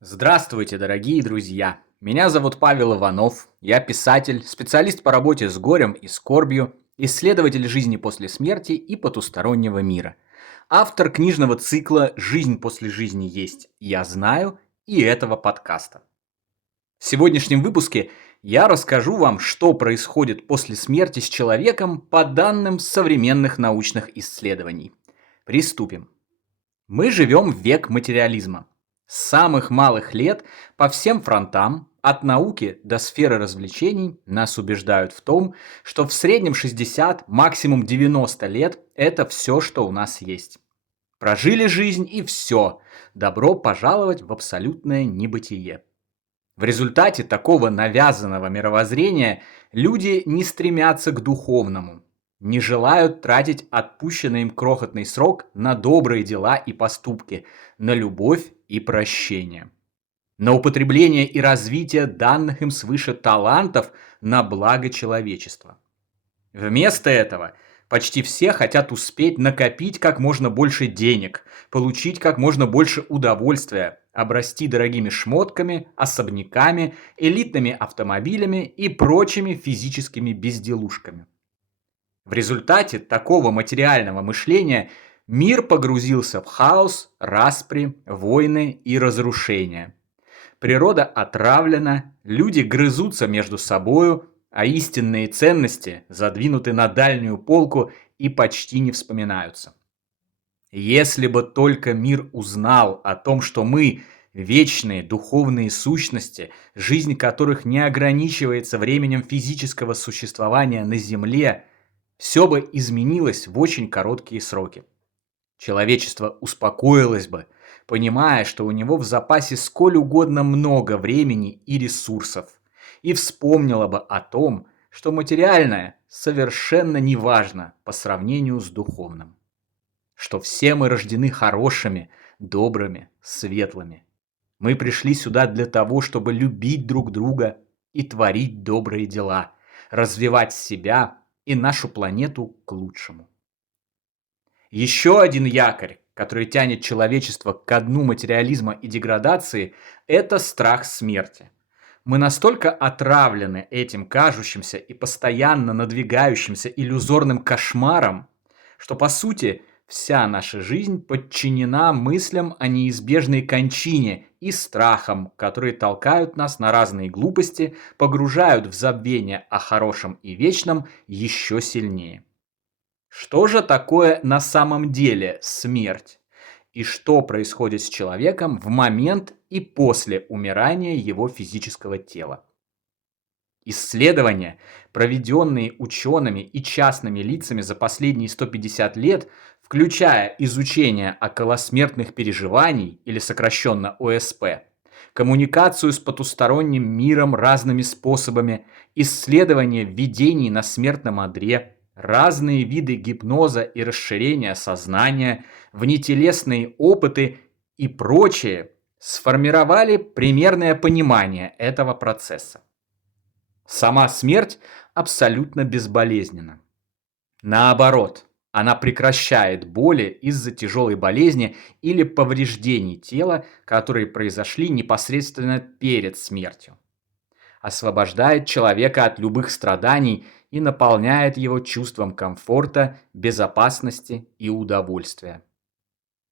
Здравствуйте, дорогие друзья! Меня зовут Павел Иванов, я писатель, специалист по работе с горем и скорбью, исследователь жизни после смерти и потустороннего мира. Автор книжного цикла «Жизнь после жизни есть, я знаю» и этого подкаста. В сегодняшнем выпуске я расскажу вам, что происходит после смерти с человеком по данным современных научных исследований. Приступим. Мы живем в век материализма. С самых малых лет по всем фронтам, от науки до сферы развлечений, нас убеждают в том, что в среднем 60, максимум 90 лет – это все, что у нас есть. Прожили жизнь и все. Добро пожаловать в абсолютное небытие. В результате такого навязанного мировоззрения люди не стремятся к духовному, не желают тратить отпущенный им крохотный срок на добрые дела и поступки, на любовь и прощение, на употребление и развитие данных им свыше талантов на благо человечества. Вместо этого почти все хотят успеть накопить как можно больше денег, получить как можно больше удовольствия, обрасти дорогими шмотками, особняками, элитными автомобилями и прочими физическими безделушками. В результате такого материального мышления мир погрузился в хаос, распри, войны и разрушения. Природа отравлена, люди грызутся между собою, а истинные ценности задвинуты на дальнюю полку и почти не вспоминаются. Если бы только мир узнал о том, что мы – вечные духовные сущности, жизнь которых не ограничивается временем физического существования на Земле, все бы изменилось в очень короткие сроки. Человечество успокоилось бы, понимая, что у него в запасе сколь угодно много времени и ресурсов, и вспомнило бы о том, что материальное совершенно не важно по сравнению с духовным. Что все мы рождены хорошими, добрыми, светлыми. Мы пришли сюда для того, чтобы любить друг друга и творить добрые дела, развивать себя и нашу планету к лучшему. Еще один якорь, который тянет человечество ко дну материализма и деградации, это страх смерти. Мы настолько отравлены этим кажущимся и постоянно надвигающимся иллюзорным кошмаром, что по сути вся наша жизнь подчинена мыслям о неизбежной кончине и страхам, которые толкают нас на разные глупости, погружают в забвение о хорошем и вечном еще сильнее. Что же такое на самом деле смерть? И что происходит с человеком в момент и после умирания его физического тела? Исследования, проведенные учеными и частными лицами за последние 150 лет, включая изучение околосмертных переживаний, или сокращенно ОСП, коммуникацию с потусторонним миром разными способами, исследование видений на смертном одре, разные виды гипноза и расширения сознания, внетелесные опыты и прочее сформировали примерное понимание этого процесса. Сама смерть абсолютно безболезненна. Наоборот, она прекращает боли из-за тяжелой болезни или повреждений тела, которые произошли непосредственно перед смертью. Освобождает человека от любых страданий и наполняет его чувством комфорта, безопасности и удовольствия.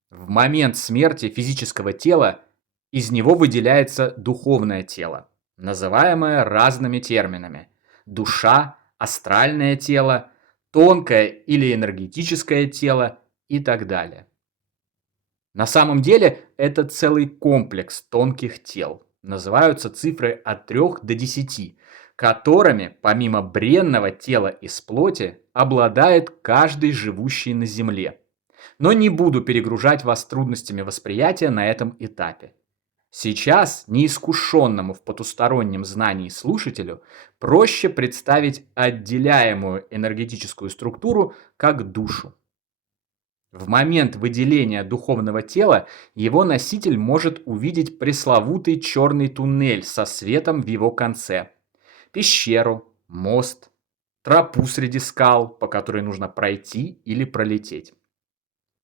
В момент смерти физического тела из него выделяется духовное тело, называемое разными терминами: душа, астральное тело, тонкое или энергетическое тело и так далее. На самом деле это целый комплекс тонких тел. Называются цифры от 3 до 10, которыми, помимо бренного тела из плоти, обладает каждый живущий на Земле. Но не буду перегружать вас трудностями восприятия на этом этапе. Сейчас неискушенному в потустороннем знании слушателю проще представить отделяемую энергетическую структуру как душу. В момент выделения духовного тела его носитель может увидеть пресловутый черный туннель со светом в его конце, пещеру, мост, тропу среди скал, по которой нужно пройти или пролететь.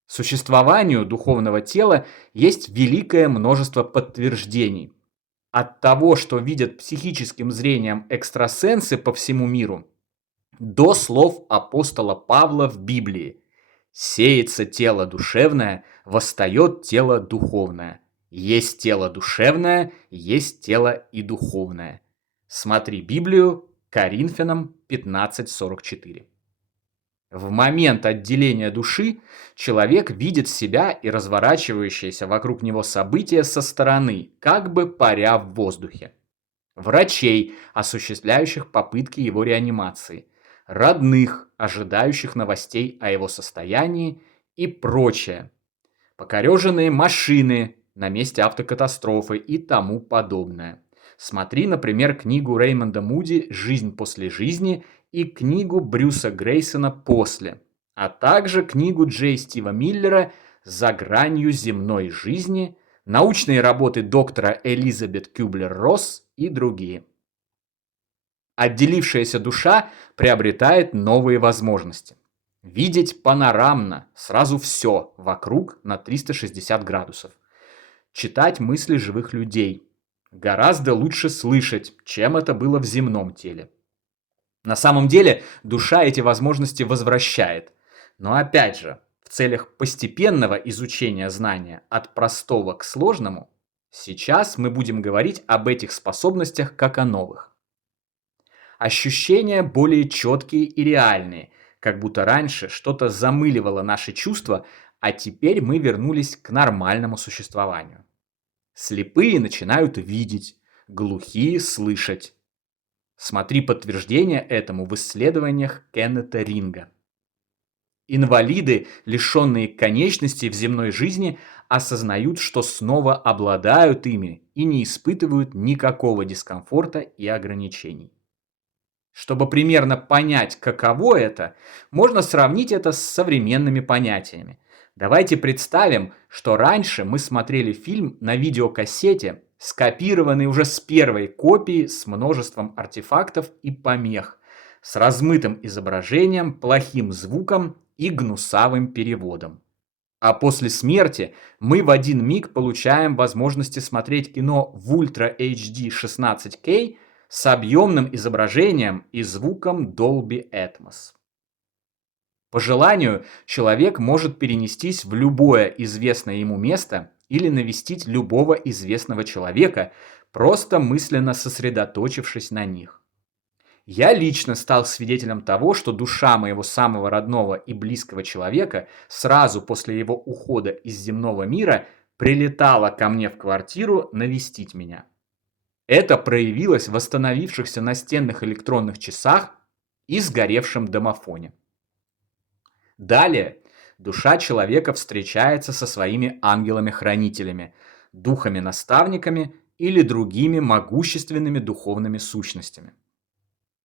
Существованию духовного тела есть великое множество подтверждений. От того, что видят психическим зрением экстрасенсы по всему миру, до слов апостола Павла в Библии. Сеется тело душевное, восстает тело духовное. Есть тело душевное, есть тело и духовное. Смотри Библию, Коринфянам 15:44. В момент отделения души человек видит себя и разворачивающиеся вокруг него события со стороны, как бы паря в воздухе. Врачей, осуществляющих попытки его реанимации, родных, ожидающих новостей о его состоянии и прочее. Покореженные машины на месте автокатастрофы и тому подобное. Смотри, например, книгу Реймонда Муди «Жизнь после жизни» и книгу Брюса Грейсона «После», а также книгу Джей Стива Миллера «За гранью земной жизни», научные работы доктора Элизабет Кюблер-Росс и другие. Отделившаяся душа приобретает новые возможности. Видеть панорамно, сразу все вокруг на 360 градусов. Читать мысли живых людей. Гораздо лучше слышать, чем это было в земном теле. На самом деле, душа эти возможности возвращает. Но опять же, в целях постепенного изучения знания от простого к сложному, сейчас мы будем говорить об этих способностях как о новых. Ощущения более четкие и реальные, как будто раньше что-то замыливало наши чувства, а теперь мы вернулись к нормальному существованию. Слепые начинают видеть, глухие слышать. Смотри подтверждение этому в исследованиях Кеннета Ринга. Инвалиды, лишенные конечностей в земной жизни, осознают, что снова обладают ими и не испытывают никакого дискомфорта и ограничений. Чтобы примерно понять, каково это, можно сравнить это с современными понятиями. Давайте представим, что раньше мы смотрели фильм на видеокассете, скопированный уже с первой копии с множеством артефактов и помех, с размытым изображением, плохим звуком и гнусавым переводом. А после смерти мы в один миг получаем возможности смотреть кино в Ultra HD 16K с объемным изображением и звуком Dolby Atmos. По желанию, человек может перенестись в любое известное ему место или навестить любого известного человека, просто мысленно сосредоточившись на них. Я лично стал свидетелем того, что душа моего самого родного и близкого человека сразу после его ухода из земного мира прилетала ко мне в квартиру навестить меня. Это проявилось в восстановившихся настенных электронных часах и сгоревшем домофоне. Далее душа человека встречается со своими ангелами-хранителями, духами-наставниками или другими могущественными духовными сущностями.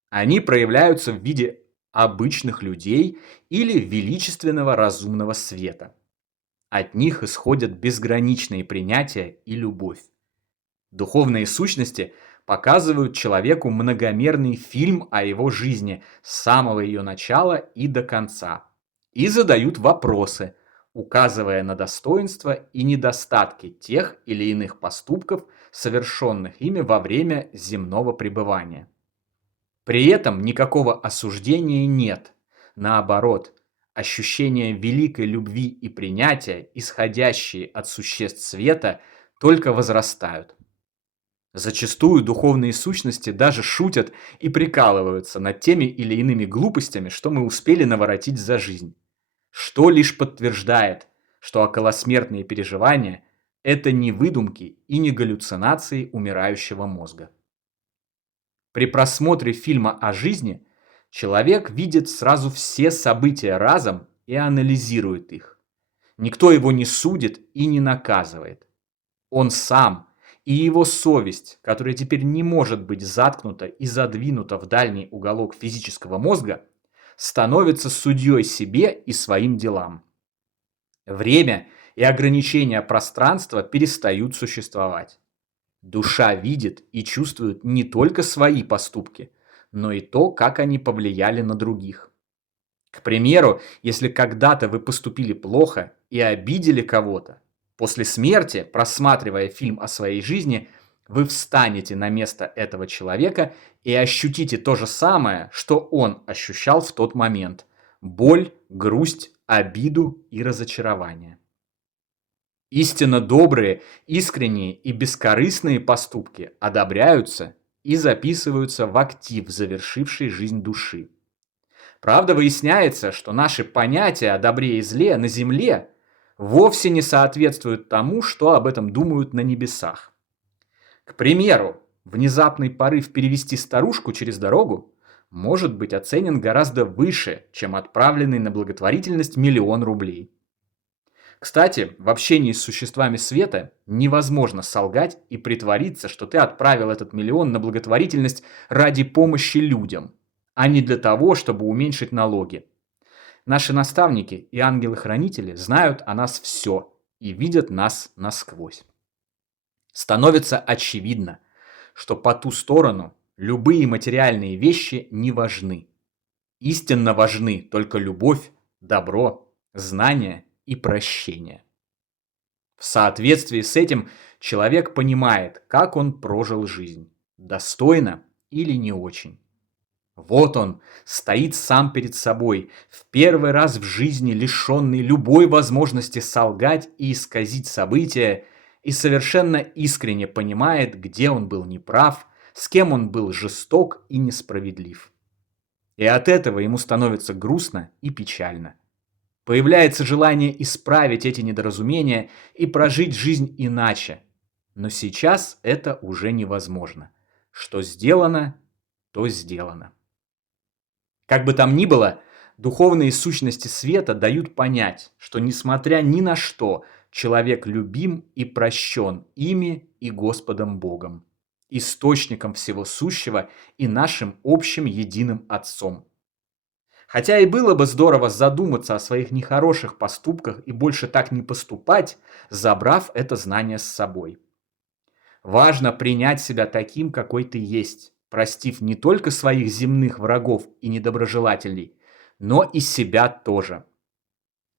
Они проявляются в виде обычных людей или величественного разумного света. От них исходят безграничные принятия и любовь. Духовные сущности показывают человеку многомерный фильм о его жизни с самого ее начала и до конца. И задают вопросы, указывая на достоинства и недостатки тех или иных поступков, совершенных ими во время земного пребывания. При этом никакого осуждения нет. Наоборот, ощущение великой любви и принятия, исходящие от существ света, только возрастают. Зачастую духовные сущности даже шутят и прикалываются над теми или иными глупостями, что мы успели наворотить за жизнь. Что лишь подтверждает, что околосмертные переживания – это не выдумки и не галлюцинации умирающего мозга. При просмотре фильма о жизни человек видит сразу все события разом и анализирует их. Никто его не судит и не наказывает. Он сам и его совесть, которая теперь не может быть заткнута и задвинута в дальний уголок физического мозга, становятся судьей себе и своим делам. Время и ограничения пространства перестают существовать. Душа видит и чувствует не только свои поступки, но и то, как они повлияли на других. К примеру, если когда-то вы поступили плохо и обидели кого-то, после смерти, просматривая фильм о своей жизни, вы встанете на место этого человека и ощутите то же самое, что он ощущал в тот момент. Боль, грусть, обиду и разочарование. Истинно добрые, искренние и бескорыстные поступки одобряются и записываются в актив, завершивший жизнь души. Правда, выясняется, что наши понятия о добре и зле на земле вовсе не соответствуют тому, что об этом думают на небесах. К примеру, внезапный порыв перевести старушку через дорогу может быть оценен гораздо выше, чем отправленный на благотворительность 1 000 000 рублей. Кстати, в общении с существами света невозможно солгать и притвориться, что ты отправил этот миллион на благотворительность ради помощи людям, а не для того, чтобы уменьшить налоги. Наши наставники и ангелы-хранители знают о нас все и видят нас насквозь. Становится очевидно, что по ту сторону любые материальные вещи не важны. Истинно важны только любовь, добро, знание и прощение. В соответствии с этим человек понимает, как он прожил жизнь, достойно или не очень. Вот он, стоит сам перед собой, в первый раз в жизни лишенный любой возможности солгать и исказить события, и совершенно искренне понимает, где он был неправ, с кем он был жесток и несправедлив. И от этого ему становится грустно и печально. Появляется желание исправить эти недоразумения и прожить жизнь иначе. Но сейчас это уже невозможно. Что сделано, то сделано. Как бы там ни было, духовные сущности света дают понять, что несмотря ни на что, человек любим и прощен ими и Господом Богом, источником всего сущего и нашим общим единым Отцом. Хотя и было бы здорово задуматься о своих нехороших поступках и больше так не поступать, забрав это знание с собой. Важно принять себя таким, какой ты есть, простив не только своих земных врагов и недоброжелателей, но и себя тоже.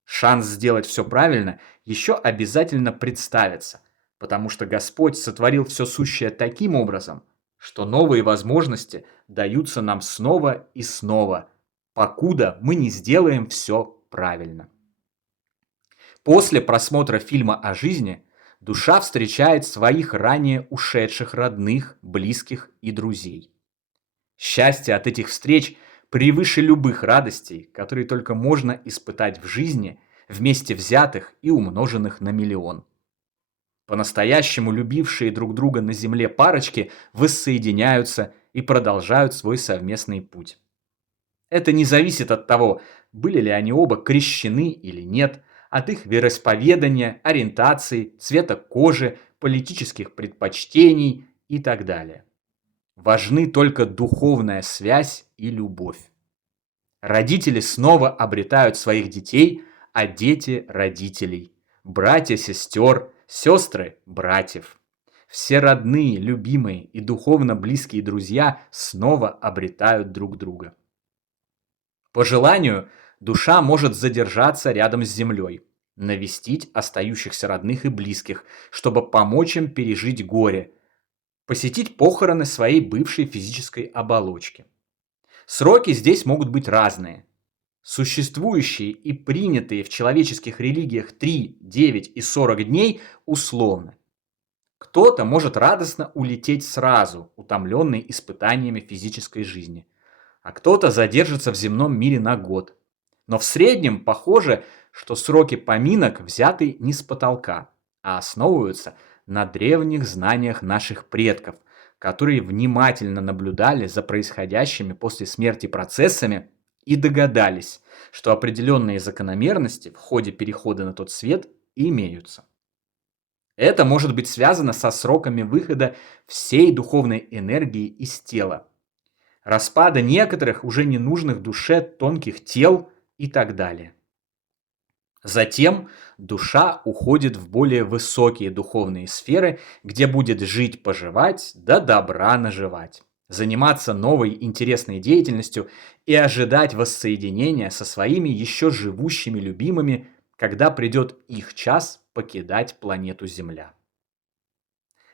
Шанс сделать все правильно еще обязательно представится, потому что Господь сотворил все сущее таким образом, что новые возможности даются нам снова и снова, покуда мы не сделаем все правильно. После просмотра фильма о жизни душа встречает своих ранее ушедших родных, близких и друзей. Счастье от этих встреч превыше любых радостей, которые только можно испытать в жизни, вместе взятых и умноженных на 1 000 000. По-настоящему любившие друг друга на земле парочки воссоединяются и продолжают свой совместный путь. Это не зависит от того, были ли они оба крещены или нет, от их вероисповедания, ориентации, цвета кожи, политических предпочтений и так далее. Важны только духовная связь и любовь. Родители снова обретают своих детей, а дети – родителей. Братья – сестер, сестры – братьев. Все родные, любимые и духовно близкие друзья снова обретают друг друга. По желанию, душа может задержаться рядом с землей, навестить остающихся родных и близких, чтобы помочь им пережить горе, посетить похороны своей бывшей физической оболочки. Сроки здесь могут быть разные. Существующие и принятые в человеческих религиях 3, 9 и 40 дней условны. Кто-то может радостно улететь сразу, утомленный испытаниями физической жизни, а кто-то задержится в земном мире на год. Но в среднем похоже, что сроки поминок взяты не с потолка, а основываются на древних знаниях наших предков, которые внимательно наблюдали за происходящими после смерти процессами и догадались, что определенные закономерности в ходе перехода на тот свет имеются. Это может быть связано со сроками выхода всей духовной энергии из тела, распада некоторых уже ненужных душе тонких тел и так далее. Затем душа уходит в более высокие духовные сферы, где будет жить-поживать да добра наживать. заниматься новой интересной деятельностью и ожидать воссоединения со своими еще живущими любимыми, когда придет их час покидать планету Земля.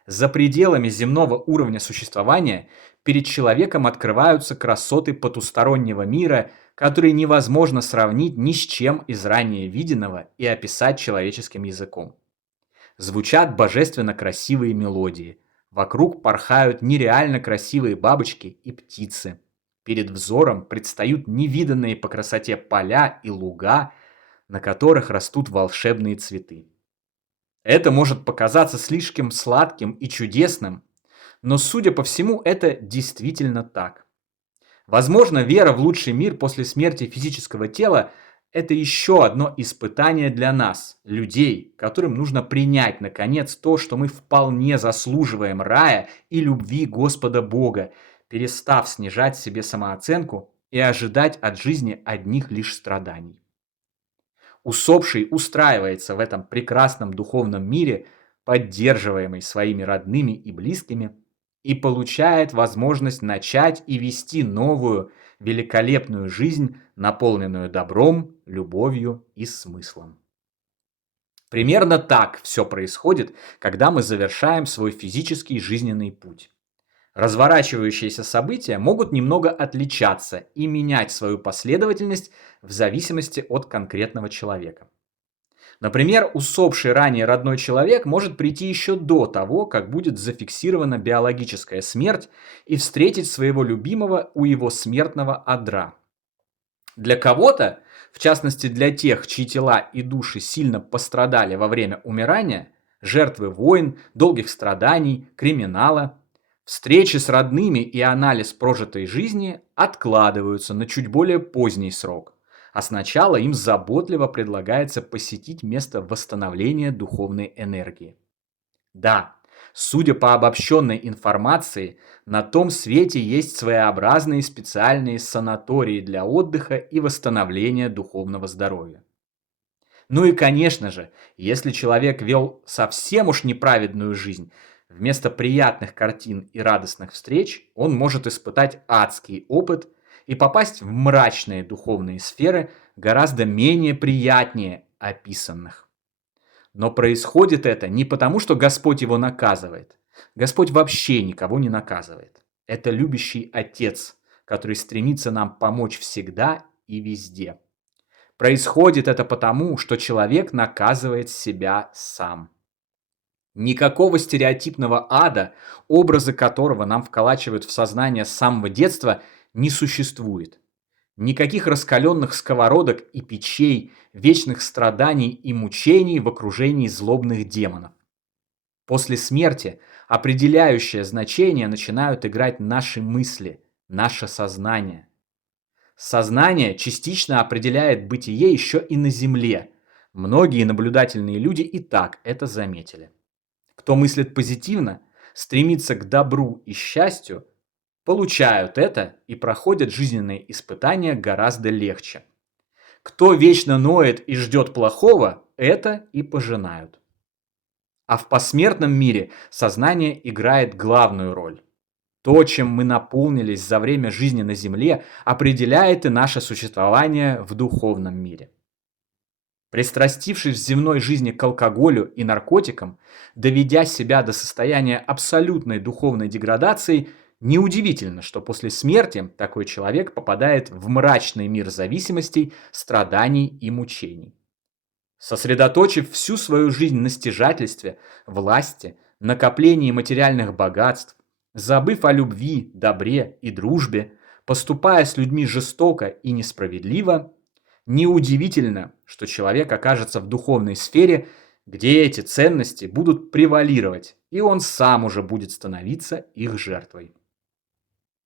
За пределами земного уровня существования перед человеком открываются красоты потустороннего мира, которые невозможно сравнить ни с чем из ранее виденного и описать человеческим языком. Звучат божественно красивые мелодии. Вокруг порхают нереально красивые бабочки и птицы. Перед взором предстают невиданные по красоте поля и луга, на которых растут волшебные цветы. Это может показаться слишком сладким и чудесным, но, судя по всему, это действительно так. Возможно, вера в лучший мир после смерти физического тела – это еще одно испытание для нас, людей, которым нужно принять, наконец, то, что мы вполне заслуживаем рая и любви Господа Бога, перестав снижать себе самооценку и ожидать от жизни одних лишь страданий. Усопший устраивается в этом прекрасном духовном мире, поддерживаемый своими родными и близкими, и получает возможность начать и вести новую, великолепную жизнь, наполненную добром, любовью и смыслом. Примерно так все происходит, когда мы завершаем свой физический жизненный путь. Разворачивающиеся события могут немного отличаться и менять свою последовательность в зависимости от конкретного человека. Например, усопший ранее родной человек может прийти еще до того, как будет зафиксирована биологическая смерть, и встретить своего любимого у его смертного одра. Для кого-то, в частности для тех, чьи тела и души сильно пострадали во время умирания, жертвы войн, долгих страданий, криминала, встречи с родными и анализ прожитой жизни откладываются на чуть более поздний срок. А сначала им заботливо предлагается посетить место восстановления духовной энергии. Да, судя по обобщенной информации, на том свете есть своеобразные специальные санатории для отдыха и восстановления духовного здоровья. Ну и конечно же, если человек вел совсем уж неправедную жизнь, вместо приятных картин и радостных встреч он может испытать адский опыт и попасть в мрачные духовные сферы, гораздо менее приятнее описанных. Но происходит это не потому, что Господь его наказывает. Господь вообще никого не наказывает. Это любящий Отец, который стремится нам помочь всегда и везде. Происходит это потому, что человек наказывает себя сам. Никакого стереотипного ада, образы которого нам вколачивают в сознание с самого детства, не существует. Никаких раскаленных сковородок и печей, вечных страданий и мучений в окружении злобных демонов. После смерти определяющее значение начинают играть наши мысли, наше сознание. Сознание частично определяет бытие еще и на Земле. Многие наблюдательные люди и так это заметили. Кто мыслит позитивно, стремится к добру и счастью, получают это и проходят жизненные испытания гораздо легче. Кто вечно ноет и ждет плохого, это и пожинают. А в посмертном мире сознание играет главную роль. То, чем мы наполнились за время жизни на Земле, определяет и наше существование в духовном мире. Пристрастившись в земной жизни к алкоголю и наркотикам, доведя себя до состояния абсолютной духовной деградации, неудивительно, что после смерти такой человек попадает в мрачный мир зависимостей, страданий и мучений. Сосредоточив всю свою жизнь на стяжательстве, власти, накоплении материальных богатств, забыв о любви, добре и дружбе, поступая с людьми жестоко и несправедливо, неудивительно, что человек окажется в духовной сфере, где эти ценности будут превалировать, и он сам уже будет становиться их жертвой.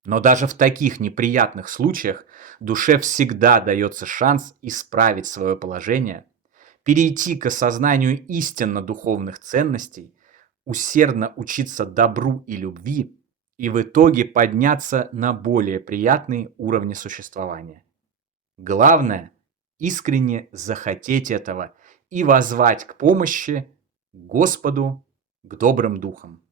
Но даже в таких неприятных случаях душе всегда дается шанс исправить свое положение, перейти к осознанию истинно духовных ценностей, усердно учиться добру и любви и в итоге подняться на более приятные уровни существования. Главное – искренне захотеть этого и воззвать к помощи, к Господу, к добрым духам.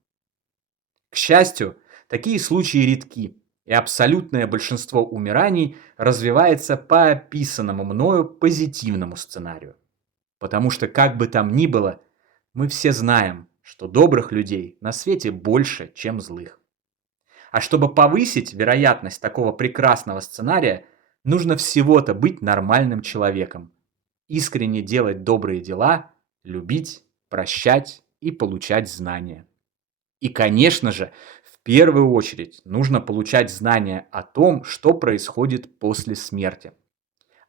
К счастью, Такие случаи редки, и абсолютное большинство умираний развивается по описанному мною позитивному сценарию. Потому что, как бы там ни было, мы все знаем, что добрых людей на свете больше, чем злых. А чтобы повысить вероятность такого прекрасного сценария, нужно всего-то быть нормальным человеком. Искренне делать добрые дела, любить, прощать и получать знания. И, конечно же, в первую очередь нужно получать знания о том, что происходит после смерти.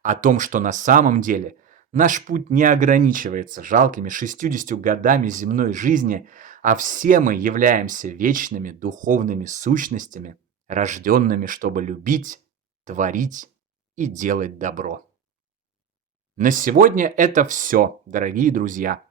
О том, что на самом деле наш путь не ограничивается жалкими 60 годами земной жизни, а все мы являемся вечными духовными сущностями, рожденными, чтобы любить, творить и делать добро. На сегодня это все, дорогие друзья.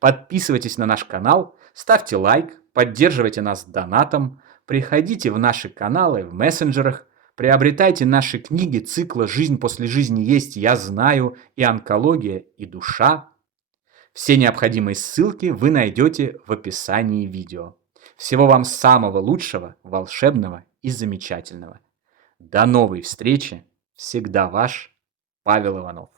Подписывайтесь на наш канал, ставьте лайк, поддерживайте нас донатом, приходите в наши каналы в мессенджерах, приобретайте наши книги цикла «Жизнь после жизни есть, я знаю» и «Онкология и душа». Все необходимые ссылки вы найдете в описании видео. Всего вам самого лучшего, волшебного и замечательного. До новой встречи. Всегда ваш Павел Иванов.